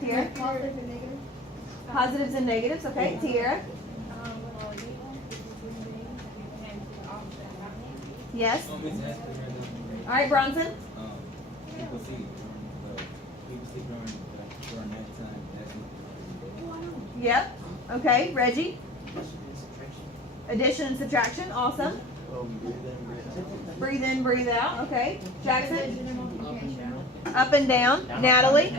Tiara? Positives and negatives, okay. Tiara? Yes? All right, Bronson? People see during that time. Yep. Okay, Reggie? Addition and subtraction, awesome. Breathe in, breathe out, okay. Jackson? Up and down. Natalie?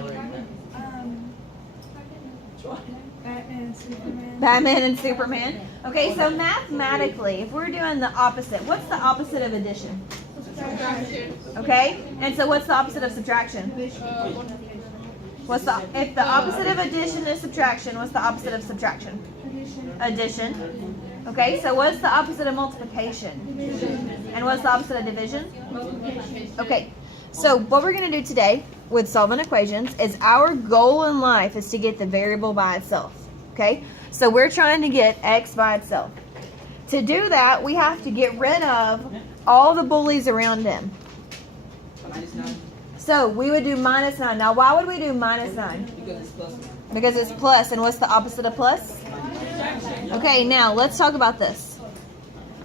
Batman and Superman. Okay, so mathematically, if we're doing the opposite, what's the opposite of addition? Okay, and so what's the opposite of subtraction? If the opposite of addition is subtraction, what's the opposite of subtraction? Addition. Okay, so what's the opposite of multiplication? And what's the opposite of division? Okay, so what we're going to do today with solving equations is our goal in life is to get the variable by itself. Okay, so we're trying to get x by itself. To do that, we have to get rid of all the bullies around him. So we would do minus 9. Now, why would we do minus 9? Because it's plus. And what's the opposite of plus? Okay, now let's talk about this.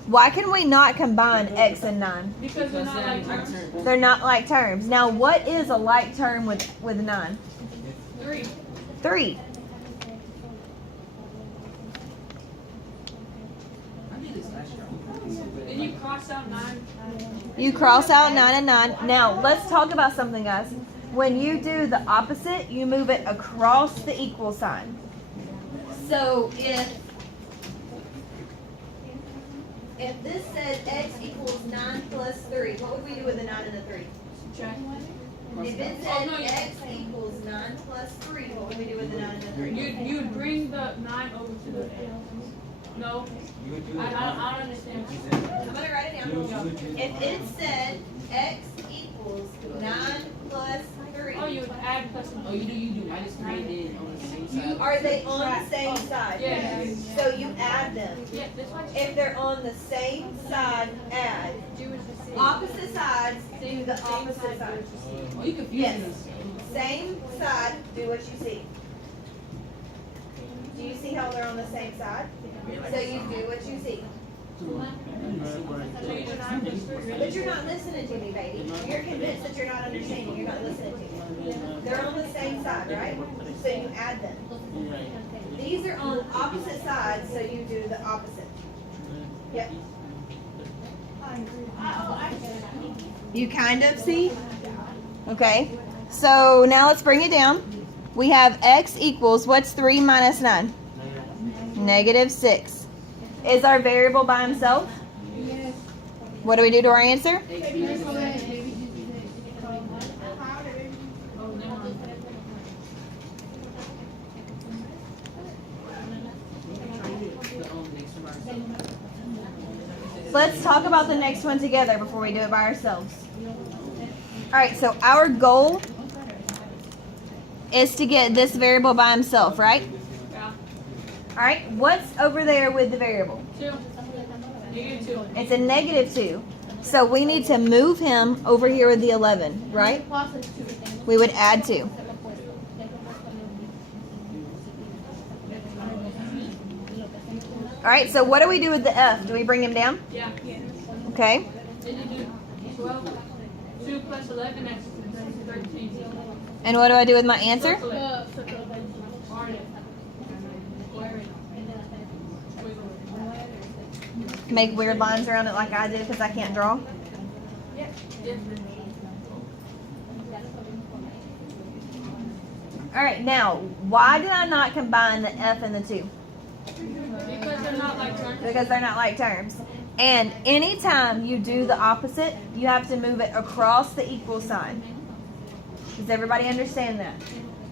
Why can we not combine x and 9? Because they're not like terms. They're not like terms. Now, what is a like term with 9? 3. 3. Then you cross out 9. You cross out 9 and 9. Now, let's talk about something, guys. When you do the opposite, you move it across the equal sign. So, if this said x equals 9 plus 3, what would we do with the 9 and the 3? Subtract. If it said x equals 9 plus 3, what would we do with the 9 and the 3? You would bring the 9 over to the no. I don't understand. I'm going to write it down. If it said x equals 9 plus 3. Oh, you would add plus. Oh, you do. I just created it on the same side. Are they on the same side? Yeah. So you add them. Yeah, that's why. If they're on the same side, add. Opposite sides, do the opposite side. Oh, you confusing Yes. us. Same side, do what you see. Do you see how they're on the same side? So you do what you see. But you're not listening to me, baby. You're convinced that you're not understanding. You're not listening to me. They're on the same side, right? So you add them. These are on opposite sides, so you do the opposite. Yep. You kind of see? Okay. So now let's bring it down. We have x equals, what's 3 minus 9? Negative 6. Is our variable by himself? Yes. What do we do to our answer? Let's talk about the next one together before we do it by ourselves. Alright, so our goal is to get this variable by himself, right? Yeah. Alright, what's over there with the variable? 2. Negative 2. It's a negative 2. So we need to move him over here with the 11, right? We would add 2. Alright, so what do we do with the f? Do we bring him down? Yeah. Okay. Then you do 12. 2 plus 11, that's 13. And what do I do with my answer? Circle it. Bar it. Square it. Make weird lines around it like I did because I can't draw. Yeah. Alright, now, why did I not combine the f and the 2? Because they're not like terms. Because they're not like terms. And anytime you do the opposite, you have to move it across the equal sign. Does everybody understand that?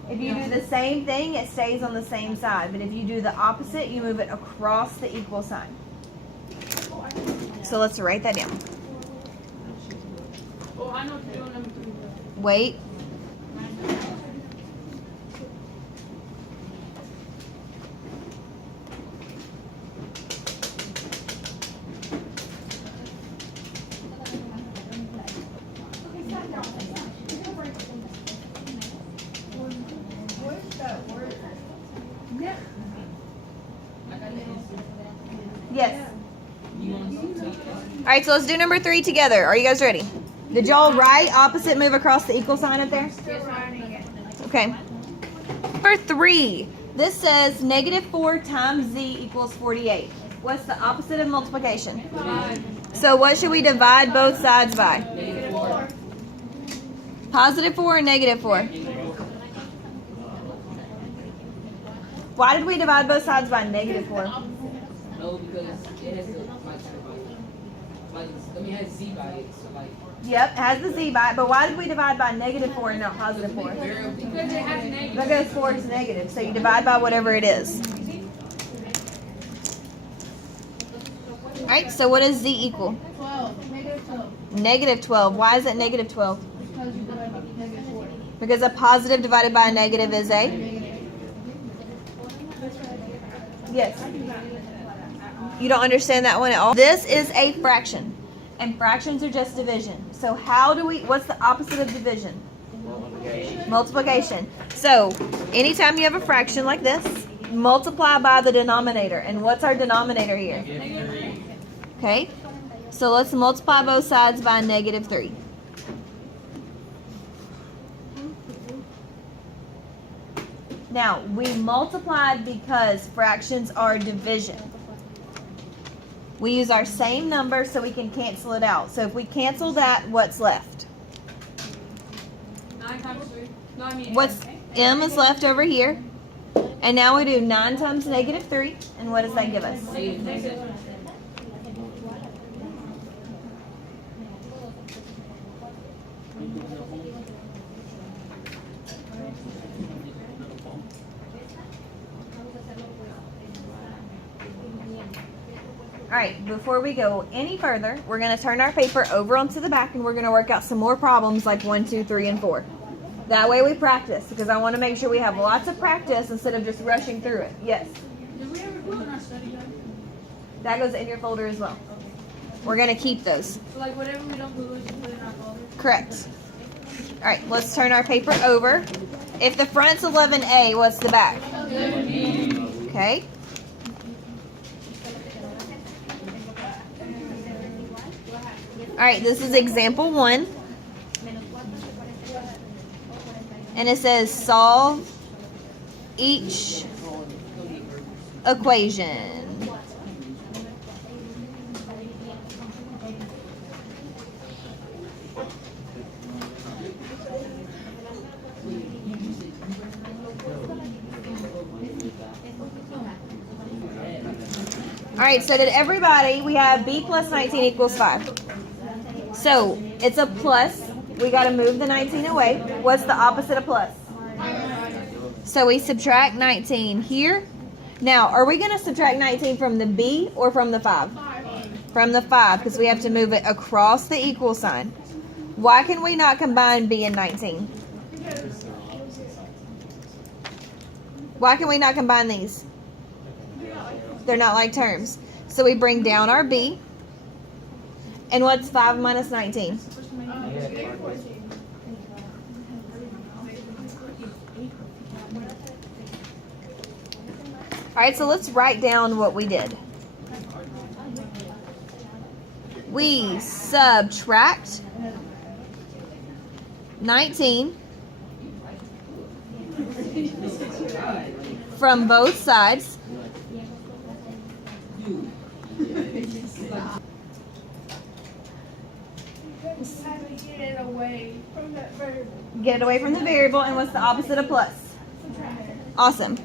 If you do the same thing, it stays on the same side. But if you do the opposite, you move it across the equal sign. So let's write that down. Oh, I know what to do on number 3. Wait. I got the answer. Yes. You want to take that? All right, so let's do number 3 together. Are you guys ready? Did y'all write opposite move across the equal sign up there? Okay. Number 3. This says -4 times z equals 48. What's the opposite of multiplication? So what should we divide both sides by? -4. +4 or -4? Why did we divide both sides by -4? No, because it has a it has z by it, so like Yep, it has the z by it, but why did we divide by -4 and not +4? variable. Because it has negative. Because 4 is negative, so you divide by whatever it is. Alright, so what does z equal? 12. -12. Why is it -12? Because you divide by -4. Because a positive divided by a negative is a? Yes. You don't understand that one at all? This is a fraction. And fractions are just division. So how do we, what's the opposite of division? Multiplication. So anytime you have a fraction like this, multiply by the denominator. And what's our denominator here? Okay. So let's multiply both sides by -3. Now, we multiplied because fractions are division. We use our same number so we can cancel it out. So if we cancel that, what's left? 9 times 3. No, I mean. What's m is left over here. And now we do 9 times -3. And what does that give us? All right, before we go any further, we're going to turn our paper over onto the back and we're going to work out some more problems like 1, 2, 3, and 4. That way we practice, because I want to make sure we have lots of practice instead of just rushing through it. Yes? Did we ever do in our study guide? That goes in your folder as well. We're going to keep those. So like whatever we don't do, we just put it in our folder. Correct. All right, let's turn our paper over. If the front's 11A, what's the back? Okay. All right, this is example 1. And it says solve each equation. All right, so did everybody, we have b plus 19 equals 5. So it's a plus. We got to move the 19 away. What's the opposite of plus? So we subtract 19 here. Now, are we going to subtract 19 from the b or from the 5? From the 5, because we have to move it across the equal sign. Why can we not combine b and 19? Why can we not combine these? They're not like terms. So we bring down our b. And what's 5 minus 19? All right, so let's write down what we did. We subtract 19 from both sides. Get it away from that variable. Get it away from the variable, and what's the opposite of plus? Awesome.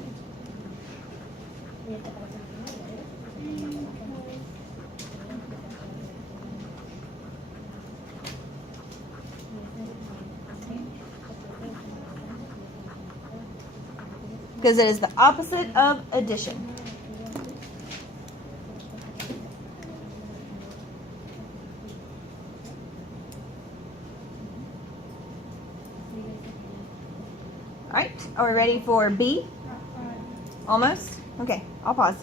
Because it is the opposite of addition. All right, are we ready for B? Almost? Okay, I'll pause.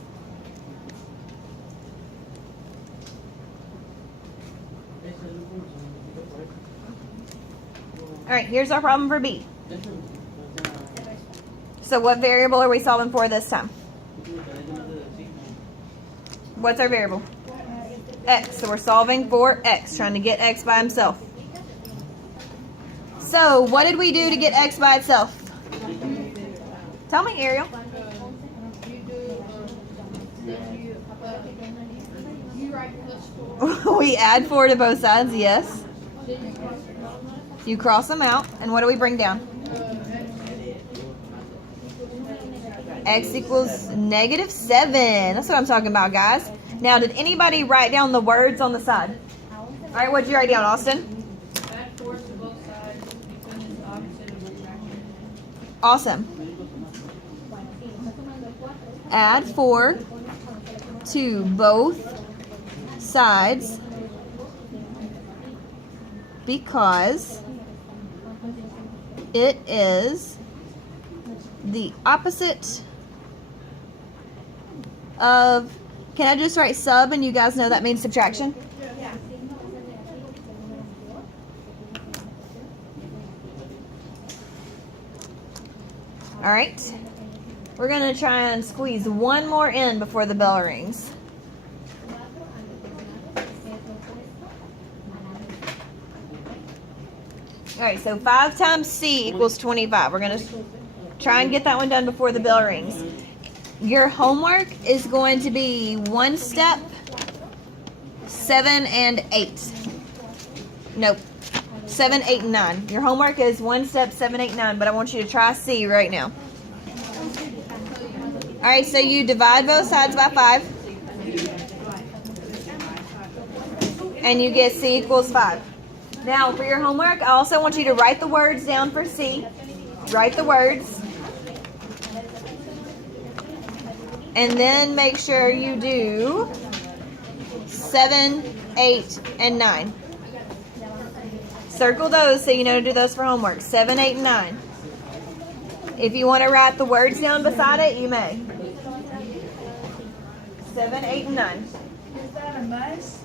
All right, here's our problem for B. So what variable are we solving for this time? What's our variable? X. So we're solving for X, trying to get X by himself. So what did we do to get X by itself? Tell me, Ariel. You write +4. We add 4 to both sides, yes. You cross them out, and what do we bring down? X equals -7. That's what I'm talking about, guys. Now, did anybody write down the words on the side? All right, what'd you write down, Austin? Add 4 to both sides because it's the opposite of subtraction. Awesome. Add 4 to both sides because it is the opposite of, can I just write sub and you guys know that means subtraction? All right. We're going to try and squeeze one more in before the bell rings. All right, so 5 times C equals 25. We're going to try and get that one done before the bell rings. Your homework is going to be one step, 7 and 8. Nope. 7, 8, and 9. Your homework is one step, 7, 8, 9, but I want you to try C right now. All right, so you divide both sides by 5. And you get C equals 5. Now, for your homework, I also want you to write the words down for C. Write the words. And then make sure you do 7, 8, and 9. Circle those so you know to do those for homework. 7, 8, and 9. If you want to write the words down beside it, you may. 7, 8, and 9. Is that a must?